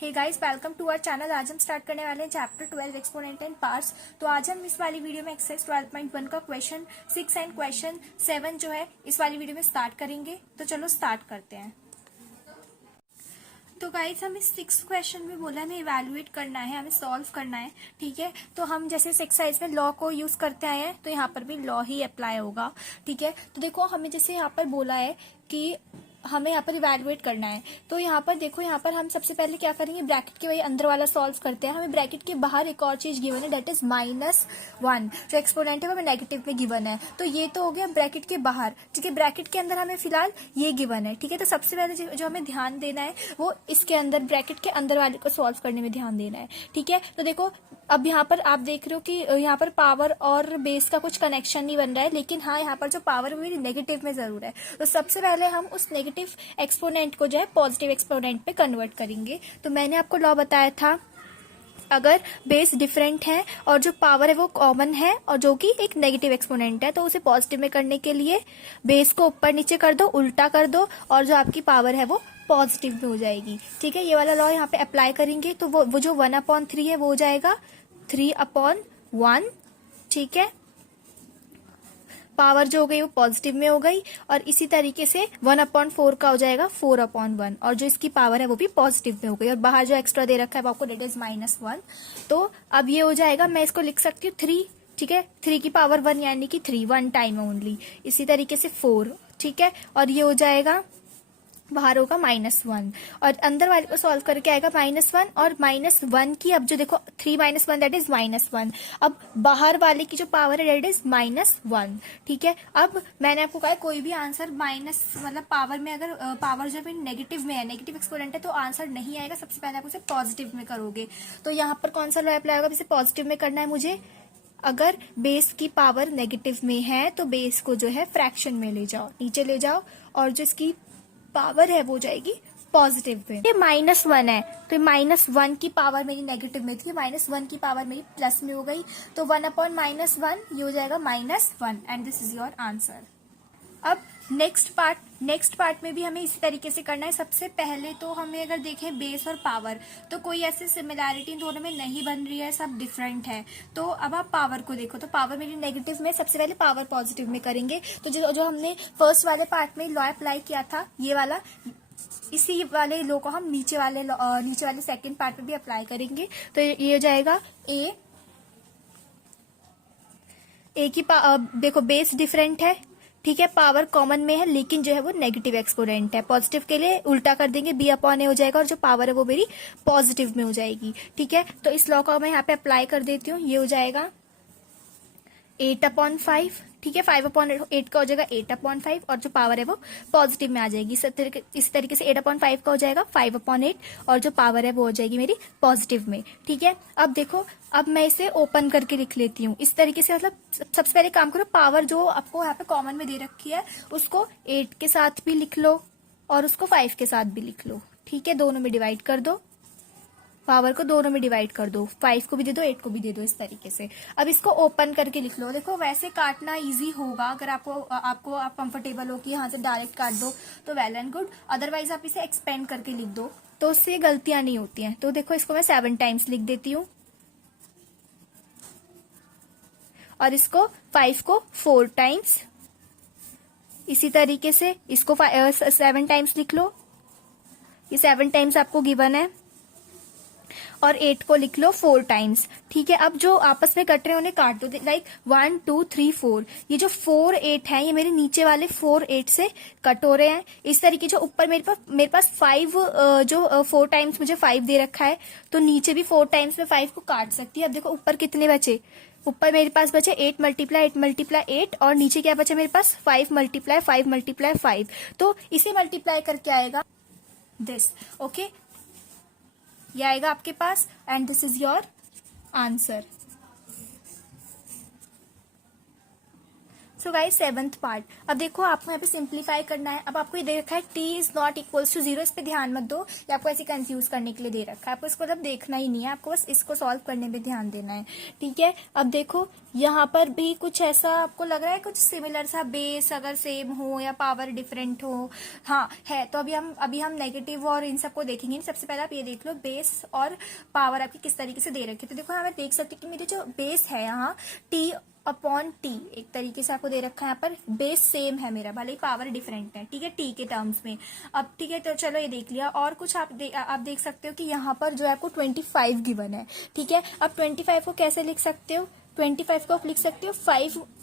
Hey guys, welcome to our channel. आज हम start करने वाले हैं चैप्टर 12 एक्सपोनेंट एंड पार्ट्स। तो आज हम इस वाली वीडियो में एक्सरसाइज 12.1 का क्वेश्चन 6 एंड क्वेश्चन 7 जो है इस वाली वीडियो में स्टार्ट करेंगे। तो चलो स्टार्ट करते हैं। तो गाइस, हमें 6 क्वेश्चन में बोला हमें इवैल्यूएट करना है, हमें सॉल्व करना है। ठीक है, तो हम जैसे इस एक्सरसाइज में लॉ को यूज करते आए हैं तो यहाँ पर भी लॉ ही अप्लाई होगा। ठीक है, तो देखो हमें जैसे यहाँ पर बोला है कि हमें यहाँ पर इवैल्यूएट करना है, तो यहाँ पर देखो, यहाँ पर हम सबसे पहले क्या करेंगे, ब्रैकेट के वही अंदर वाला सॉल्व करते हैं। हमें ब्रैकेट के बाहर एक और चीज गिवन है, डेट इज -1। जो एक्सपोनेंट है वो हमें नेगेटिव में गिवन है, तो ये तो हो गया ब्रैकेट के बाहर। ठीक है, ब्रैकेट के अंदर हमें फिलहाल ये गिवन है। ठीक है, तो सबसे पहले जो हमें ध्यान देना है वो इसके अंदर ब्रैकेट के अंदर वाले को सॉल्व करने में ध्यान देना है। ठीक है, तो देखो अब यहाँ पर आप देख रहे हो कि यहाँ पर पावर और बेस का कुछ कनेक्शन नहीं बन रहा है, लेकिन हाँ यहाँ पर जो पावर है वो मेरी नेगेटिव में जरूर है। तो सबसे पहले हम उस नेगेटिव एक्सपोनेंट को जो है पॉजिटिव एक्सपोनेंट पे कन्वर्ट करेंगे। तो मैंने आपको लॉ बताया था, अगर बेस डिफरेंट है और जो पावर है वो कॉमन है और जो कि एक नेगेटिव एक्सपोनेंट है, तो उसे पॉजिटिव में करने के लिए बेस को ऊपर नीचे कर दो, उल्टा कर दो, और जो आपकी पावर है वो पॉजिटिव में हो जाएगी। ठीक है, ये वाला लॉ यहाँ पे अप्लाई करेंगे तो वो जो 1/3 है वो हो जाएगा 3/1। ठीक है, पावर जो हो गई वो पॉजिटिव में हो गई, और इसी तरीके से 1/4 का हो जाएगा 4/1, और जो इसकी पावर है वो भी पॉजिटिव में हो गई, और बाहर जो एक्स्ट्रा दे रखा है वो आपको डेट इज -1। तो अब ये हो जाएगा, मैं इसको लिख सकती हूँ 3। ठीक है, 3 की पावर 1 यानी कि 3 1 टाइम ओनली। इसी तरीके से 4। ठीक है, और ये हो जाएगा, बाहर होगा -1, और अंदर वाले को सॉल्व करके आएगा -1, और -1 की अब जो देखो 3 - 1 दैट इज -1। अब बाहर वाले की जो पावर है दैट इज -1। ठीक है, अब मैंने आपको कहा कोई भी आंसर माइनस मतलब पावर में, अगर पावर जो है नेगेटिव में है, नेगेटिव एक्सपोनेंट है, तो आंसर नहीं आएगा। सबसे पहले आप उसे पॉजिटिव में करोगे। तो यहाँ पर कौन सा लॉ अप्लाई होगा, इसे पॉजिटिव में करना है मुझे। अगर बेस की पावर नेगेटिव में है तो बेस को जो है फ्रैक्शन में ले जाओ, नीचे ले जाओ, और जो इसकी पावर है वो जाएगी पॉजिटिव में। ये -1 है, तो -1 की पावर मेरी नेगेटिव में थी, -1 की पावर मेरी प्लस में हो गई, तो 1/-1 ये हो जाएगा -1, and this is your answer. अब नेक्स्ट पार्ट में भी हमें इसी तरीके से करना है। सबसे पहले तो हमें अगर देखें बेस और पावर, तो कोई ऐसी सिमिलैरिटी दोनों में नहीं बन रही है, सब डिफरेंट है। तो अब आप पावर को देखो, तो पावर मेरी नेगेटिव में, सबसे पहले पावर पॉजिटिव में करेंगे। तो जो हमने फर्स्ट वाले पार्ट में लॉ अप्लाई किया था, ये वाला, इसी वाले लॉ को हम नीचे वाले सेकंड पार्ट में भी अप्लाई करेंगे। तो ये हो जाएगा ए की देखो बेस डिफरेंट है, ठीक है, पावर कॉमन में है, लेकिन जो है वो नेगेटिव एक्सपोनेंट है। पॉजिटिव के लिए उल्टा कर देंगे, B/A हो जाएगा, और जो पावर है वो मेरी पॉजिटिव में हो जाएगी। ठीक है, तो इस लॉ को मैं यहाँ पे अप्लाई कर देती हूँ। ये हो जाएगा 8/5। ठीक है, 5/8 का हो जाएगा 8/5, और जो पावर है वो पॉजिटिव में आ जाएगी। इस तरीके से 8/5 का हो जाएगा 5/8, और जो पावर है वो हो जाएगी मेरी पॉजिटिव में। ठीक है, अब देखो, अब मैं इसे ओपन करके लिख लेती हूँ इस तरीके से। मतलब सबसे पहले काम करो, पावर जो आपको यहाँ पे कॉमन में दे रखी है उसको 8 के साथ भी लिख लो, और उसको 5 के साथ भी लिख लो। ठीक है, दोनों में डिवाइड कर दो, पावर को दोनों में डिवाइड कर दो, 5 को भी दे दो, 8 को भी दे दो, इस तरीके से। अब इसको ओपन करके लिख लो। देखो वैसे काटना इजी होगा, अगर आप कंफर्टेबल हो कि यहाँ से डायरेक्ट काट दो तो वेल एंड गुड, अदरवाइज आप इसे एक्सपेंड करके लिख दो, तो उससे गलतियां नहीं होती हैं। तो देखो इसको मैं 7 टाइम्स लिख देती हूँ, और इसको 5 को 4 टाइम्स, इसी तरीके से इसको 7 टाइम्स लिख लो। ये 7 टाइम्स आपको गिवन है, और 8 को लिख लो 4 टाइम्स। ठीक है, अब जो आपस में कट रहे हैं उन्हें काट दो, लाइक 1 2 3 4। ये जो 4 8 है ये मेरे नीचे वाले 4 8 से कट हो रहे हैं। इस तरीके जो ऊपर मेरे पास 5 जो 4 टाइम्स मुझे 5 दे रखा है, तो नीचे भी 4 टाइम्स में 5 को काट सकती है। अब देखो ऊपर कितने बचे, ऊपर मेरे पास बचे 8 × 8 और नीचे क्या बचा मेरे पास 5 × 5 × 5। तो इसे मल्टीप्लाई करके आएगा दिस। ओके, ये आएगा आपके पास, and this is your answer. So guys seventh part, अब देखो आपको यहाँ पे सिंप्लीफाई करना है। अब आपको ये दे रखा है t is not equals to 0, इस पे ध्यान मत दो, ये आपको ऐसे कंफ्यूज करने के लिए दे रखा है। आपको इसको मतलब देखना ही नहीं है, आपको बस इसको सॉल्व करने पे ध्यान देना है, ठीक है। अब देखो यहाँ पर भी कुछ ऐसा आपको लग रहा है, कुछ सिमिलर सा, बेस अगर सेम हो या पावर डिफरेंट हो, हाँ है, तो अभी हम नेगेटिव और इन सबको देखेंगे। सबसे पहले आप ये देख लो बेस और पावर आपकी किस तरीके से दे रखी है। तो देखो हमें देख सकते कि मेरी जो बेस है यहाँ t अपॉन टी एक तरीके से आपको दे रखा है। यहाँ पर बेस सेम है मेरा, भले ही पावर डिफरेंट है, ठीक है, टी के टर्म्स में। अब ठीक है, तो चलो ये देख लिया। और कुछ आप देख सकते हो कि यहाँ पर जो है आपको 25 गिवन है, ठीक है। अब 25 को कैसे लिख सकते हो, 25 को आप लिख सकते हो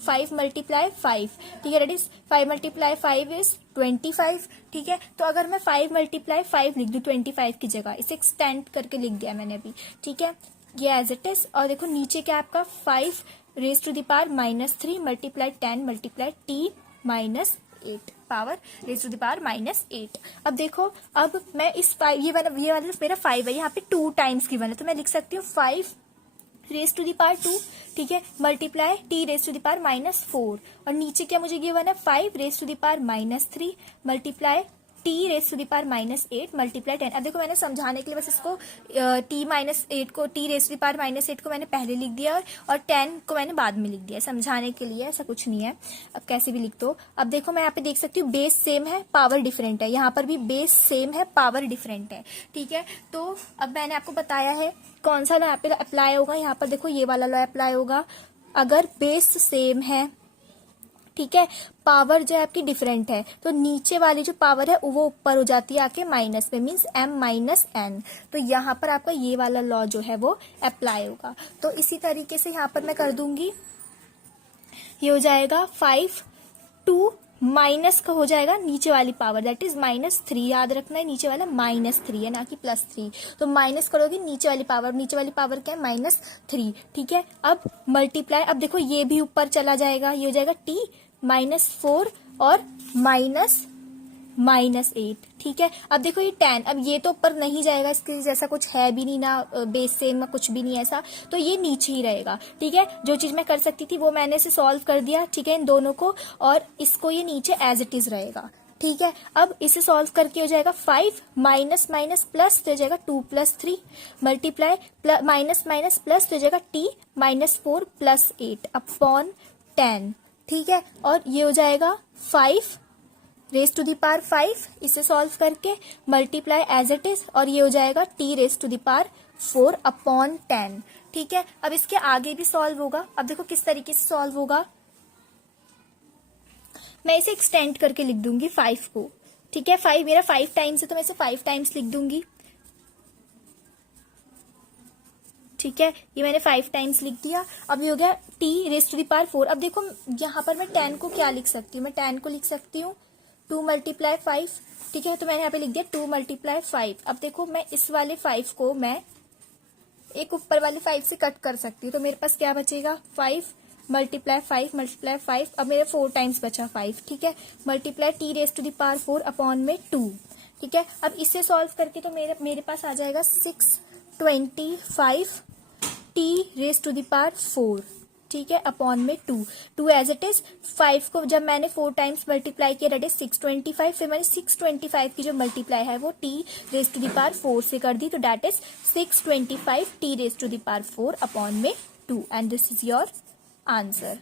5 मल्टीप्लाई 5, ठीक है, दैट इज 5 मल्टीप्लाई 5 इज 25, ठीक है। तो अगर मैं 5 मल्टीप्लाई 5 लिख दूं 25 की जगह, इसे एक्सटेंड करके लिख दिया मैंने अभी, ठीक है, ये एज इट इज। और देखो नीचे क्या आपका 5 raise to the power -3 multiply 10 multiply t -8 power raise to the power -8। अब देखो, अब मैं इस ये वाला मेरा 5 है, यहाँ पे 2 टाइम्स गिवन है, तो मैं लिख सकती हूँ 5 रेज टू द पावर 2, ठीक है, multiply t raise to the power -4। और नीचे क्या मुझे गिवन है 5 raise to the power -3 multiply t raise to the power -8 multiply 10। अब देखो मैंने समझाने के लिए बस इसको t raise to the power -8 को मैंने पहले लिख दिया और 10 को मैंने बाद में लिख दिया, समझाने के लिए, ऐसा कुछ नहीं है, अब कैसे भी लिख दो। अब देखो मैं यहाँ पे देख सकती हूँ बेस सेम है, पावर डिफरेंट है, यहाँ पर भी बेस सेम है, पावर डिफरेंट है, ठीक है। तो अब मैंने आपको बताया है कौन सा लॉ यहाँ पे अप्लाई होगा। यहाँ पर देखो ये वाला लॉ अप्लाई होगा, अगर बेस सेम है, ठीक है, पावर जो है आपकी डिफरेंट है, तो नीचे वाली जो पावर है वो ऊपर हो जाती है आके माइनस में, मीन्स m-n। तो यहाँ पर आपका ये वाला लॉ जो है वो अप्लाई होगा। तो इसी तरीके से यहाँ पर मैं कर दूंगी, ये हो जाएगा 5 2 माइनस का हो जाएगा नीचे वाली पावर, दैट इज -3, याद रखना है नीचे वाला -3 है, ना कि +3। तो माइनस करोगे नीचे वाली पावर क्या है -3, ठीक है। अब मल्टीप्लाई, अब देखो ये भी ऊपर चला जाएगा, ये हो जाएगा t -4 और -8, ठीक है। अब देखो ये 10, अब ये तो ऊपर नहीं जाएगा, इसके जैसा कुछ है भी नहीं ना, बेस सेम में कुछ भी नहीं ऐसा, तो ये नीचे ही रहेगा, ठीक है। जो चीज मैं कर सकती थी वो मैंने इसे सॉल्व कर दिया, ठीक है, इन दोनों को, और इसको ये नीचे एज इट इज रहेगा, ठीक है। अब इसे सॉल्व करके हो जाएगा 5 माइनस माइनस प्लस, तो हो जाएगा 2 + 3 मल्टीप्लाई माइनस माइनस प्लस, तो हो जाएगा t -4 + 8 अपॉन 10, ठीक है। और ये हो जाएगा 5 रेज टू द पावर 5, इसे सॉल्व करके मल्टीप्लाई एज इट इज, और ये हो जाएगा t raise to the power 4 upon 10, ठीक है। अब इसके आगे भी सॉल्व होगा। अब देखो किस तरीके से सॉल्व होगा, मैं इसे एक्सटेंड करके लिख दूंगी 5 को, ठीक है। 5 मेरा 5 टाइम्स है, तो मैं इसे 5 टाइम्स लिख दूंगी, ठीक है, ये मैंने 5 टाइम्स लिख दिया। अब ये हो गया t raise to the power 4। अब देखो यहाँ पर मैं 10 को क्या लिख सकती हूँ, मैं 10 को लिख सकती हूँ 2 × 5, ठीक है, तो मैंने यहाँ पे लिख दिया 2 × 5। अब देखो मैं इस वाले 5 को मैं एक ऊपर वाले 5 से कट कर सकती हूँ, तो मेरे पास क्या बचेगा 5 × 5 अब मेरे 4 टाइम्स बचा 5, ठीक है, multiply t raise to the power 4 upon में 2, ठीक है। अब इसे सॉल्व करके तो मेरे पास आ जाएगा 625 t raise to the power 4, ठीक है, अपॉन में 2 एज इट इज। 5 को जब मैंने 4 टाइम्स मल्टीप्लाई किया दैट इज 625, फिर मैंने 625 की जो मल्टीप्लाई है वो t raise to the power 4 से कर दी, तो that is 625 t raise to the power 4 upon में 2, and this is your answer.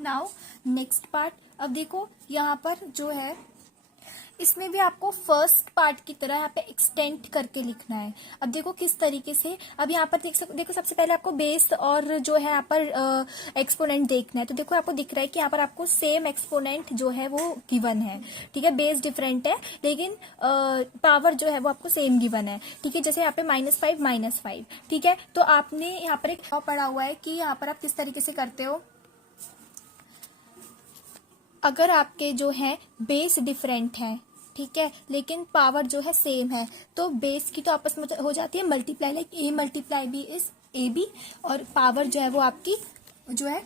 Now next part, अब देखो यहाँ पर जो है इसमें भी आपको फर्स्ट पार्ट की तरह यहाँ पे एक्सटेंड करके लिखना है। अब देखो किस तरीके से, अब यहाँ पर देखो सबसे पहले आपको बेस और जो है यहाँ पर एक्सपोनेंट देखना है। तो देखो आपको दिख रहा है कि यहाँ पर आपको सेम एक्सपोनेंट जो है वो गिवन है, ठीक है, बेस डिफरेंट है लेकिन पावर जो है वो आपको सेम गिवन है, ठीक है। जैसे यहाँ पे -5 -5, ठीक है। तो आपने यहाँ पर एक पढ़ा हुआ है कि यहाँ पर आप किस तरीके से करते हो, अगर आपके जो है बेस डिफरेंट है, ठीक है, लेकिन पावर जो है सेम है, तो बेस की तो आपस में हो जाती है multiply, like a × b is ab, और पावर जो है वो आपकी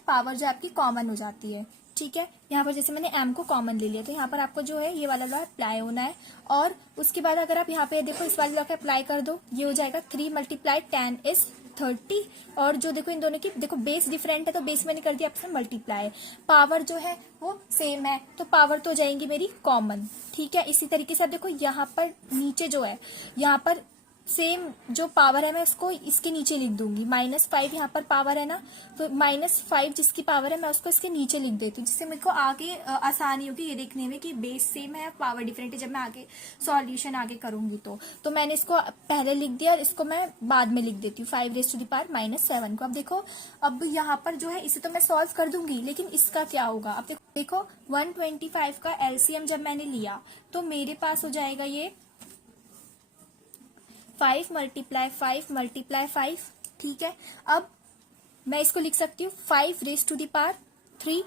पावर जो आपकी कॉमन हो जाती है, ठीक है। यहाँ पर जैसे मैंने m को कॉमन ले लिया, तो यहाँ पर आपको जो है ये वाला लॉ अप्लाई होना है। और उसके बाद अगर आप यहाँ पे देखो इस वाले लॉ का अप्लाई कर दो, ये हो जाएगा 3 × 10 इज 30 और जो देखो इन दोनों की देखो बेस डिफरेंट है तो बेस मैंने कर दिया आपस में मल्टीप्लाई, पावर जो है वो सेम है तो पावर तो हो जाएंगी मेरी कॉमन। ठीक है, इसी तरीके से आप देखो यहाँ पर नीचे जो है यहाँ पर सेम जो पावर है मैं उसको इसके नीचे लिख दूंगी, -5 यहाँ पर पावर है ना, तो -5 जिसकी पावर है मैं उसको इसके नीचे लिख देती हूँ, जिससे मेरे को आगे आसानी होगी ये देखने में कि बेस सेम है पावर डिफरेंट है जब मैं आगे सॉल्यूशन आगे करूंगी। तो मैंने इसको पहले लिख दिया और इसको मैं बाद में लिख देती हूँ 5⁻⁻7 को। अब देखो अब यहाँ पर जो है इसे तो मैं सॉल्व कर दूंगी, लेकिन इसका क्या होगा। अब देखो 125 का एलसीएम जब मैंने लिया तो मेरे पास हो जाएगा ये 5 × 5 ठीक है। अब मैं इसको लिख सकती हूँ 5⁻3,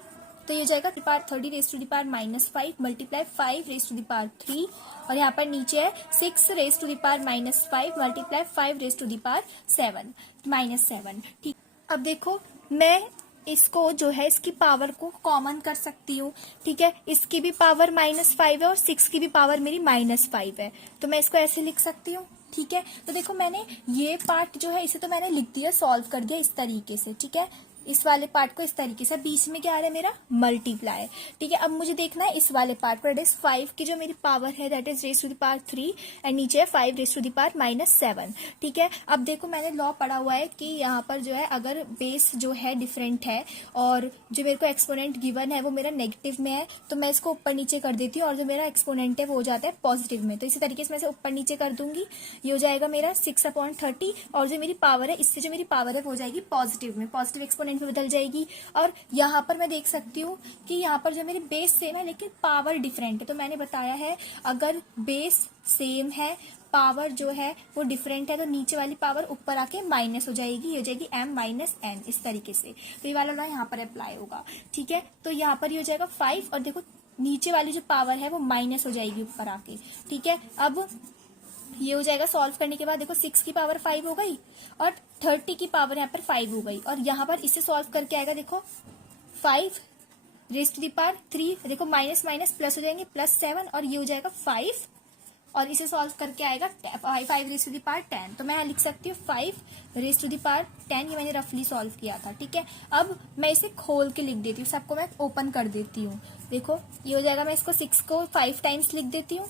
तो ये हो जाएगा 30⁻5 मल्टीप्लाई 5⁻3 और यहाँ पर नीचे है 6⁻5 मल्टीप्लाई 5⁻7 ठीक। अब देखो मैं इसको जो है इसकी पावर को कॉमन कर सकती हूँ। ठीक है, इसकी भी पावर -5 है और 6 की भी पावर मेरी -5 है, तो मैं इसको ऐसे लिख सकती हूँ। ठीक है, तो देखो मैंने ये पार्ट जो है इसे तो मैंने लिख दिया, सॉल्व कर दिया इस तरीके से। ठीक है, इस वाले पार्ट को इस तरीके से, बीच में क्या आ रहा है मेरा मल्टीप्लाई। ठीक है, अब मुझे देखना है इस वाले पार्ट को, दैट इज 5 की जो मेरी पावर है that is raise to the power 3 and नीचे है 5⁻⁻7। ठीक है, अब देखो मैंने लॉ पढ़ा हुआ है कि यहाँ पर जो है अगर बेस जो है डिफरेंट है और जो मेरे को एक्सपोनेंट गिवन है वो मेरा नेगेटिव में है तो मैं इसको ऊपर नीचे कर देती हूँ और जो मेरा एक्सपोनेंट है वो हो जाता है पॉजिटिव में। तो इसी तरीके से मैं इसे ऊपर नीचे कर दूंगी, ये हो जाएगा मेरा 6/30 और जो मेरी पावर है इससे जो मेरी पावर है वो हो जाएगी पॉजिटिव में, पॉजिटिव एक्सपोनेंट में बदल जाएगी। और यहाँ पर मैं देख सकती हूँ कि यहाँ पर जो मेरी बेस सेम है लेकिन पावर डिफरेंट है, तो मैंने बताया है अगर बेस सेम है पावर जो है वो डिफरेंट है तो नीचे वाली पावर ऊपर आके माइनस हो जाएगी, ये हो जाएगी m-n इस तरीके से। तो ये वाला लॉ यहाँ पर अप्लाई होगा। ठीक है, तो यहाँ पर ये हो जाएगा 5 और देखो नीचे वाली जो पावर है वो माइनस हो जाएगी ऊपर आके। ठीक है, अब ये हो जाएगा सॉल्व करने के बाद देखो 6 की पावर 5 हो गई और 30 की पावर यहाँ पर 5 हो गई और यहाँ पर इसे सॉल्व करके आएगा देखो 5⁻3 देखो माइनस माइनस प्लस हो जाएंगे +7 और ये हो जाएगा 5 और इसे सॉल्व करके आएगा 5⁻10। तो मैं यहाँ लिख सकती हूँ 5⁻10, ये मैंने रफली सॉल्व किया था। ठीक है, अब मैं इसे खोल के लिख देती हूँ, सबको मैं ओपन कर देती हूँ। देखो ये हो जाएगा, मैं इसको 6 को 5 टाइम्स लिख देती हूँ।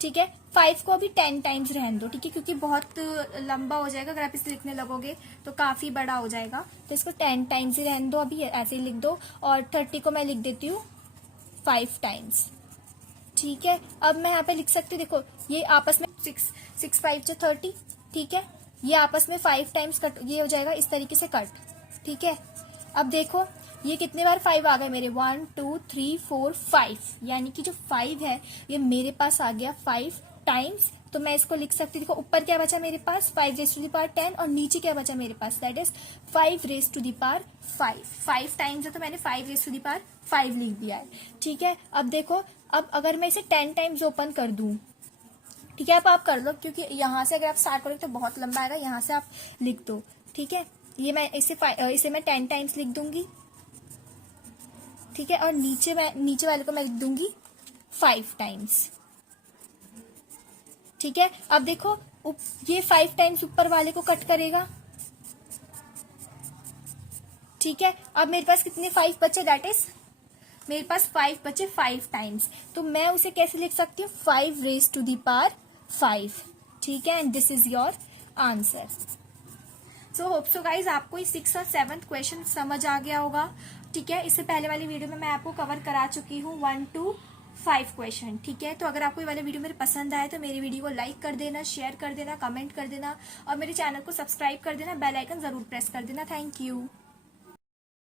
ठीक है, 5 को अभी 10 टाइम्स रहने दो। ठीक है, क्योंकि बहुत लंबा हो जाएगा अगर आप इसे लिखने लगोगे तो काफी बड़ा हो जाएगा, तो इसको 10 टाइम्स ही रहने दो, अभी ऐसे ही लिख दो। और 30 को मैं लिख देती हूँ 5 टाइम्स। ठीक है, अब मैं यहाँ पे लिख सकती हूँ, देखो ये आपस में 6 5 30। ठीक है, ये आपस में 5 टाइम्स कट, ये हो जाएगा इस तरीके से कट। ठीक है, अब देखो ये कितने बार 5 आ गए मेरे, 1 2 3 4 5, यानी कि जो 5 है ये मेरे पास आ गया 5 टाइम्स। तो मैं इसको लिख सकती हूँ, देखो ऊपर क्या बचा मेरे पास 5⁻10 और नीचे क्या बचा मेरे पास दैट इज 5⁻5। 5 टाइम्स है तो मैंने 5⁻5 लिख दिया है। ठीक है, अब देखो अब अगर मैं इसे 10 टाइम्स ओपन कर दूं, ठीक है, अब आप कर लो क्योंकि यहाँ से अगर आप स्टार्ट करोगे तो बहुत लंबा आएगा, यहाँ से आप लिख दो। ठीक है, ये मैं इसे मैं 10 टाइम्स लिख दूंगी। ठीक है, और नीचे वाले को मैं लिख दूंगी 5 टाइम्स। ठीक है, अब देखो ये 5 टाइम्स ऊपर वाले को कट करेगा। ठीक है, अब मेरे पास कितने 5 बचे, दैट इज मेरे पास 5 बचे 5 टाइम्स, तो मैं उसे कैसे लिख सकती हूँ 5⁻5। ठीक है, and this is your answer. So hope so guys आपको इस 6th और 7th क्वेश्चन समझ आ गया होगा। ठीक है, इससे पहले वाली वीडियो में मैं आपको कवर करा चुकी हूँ 1 to 5 क्वेश्चन। ठीक है, तो अगर आपको ये वाला वीडियो मेरे पसंद आए तो मेरी वीडियो को लाइक कर देना, शेयर कर देना, कमेंट कर देना और मेरे चैनल को सब्सक्राइब कर देना, बेल आइकन जरूर प्रेस कर देना। Thank you.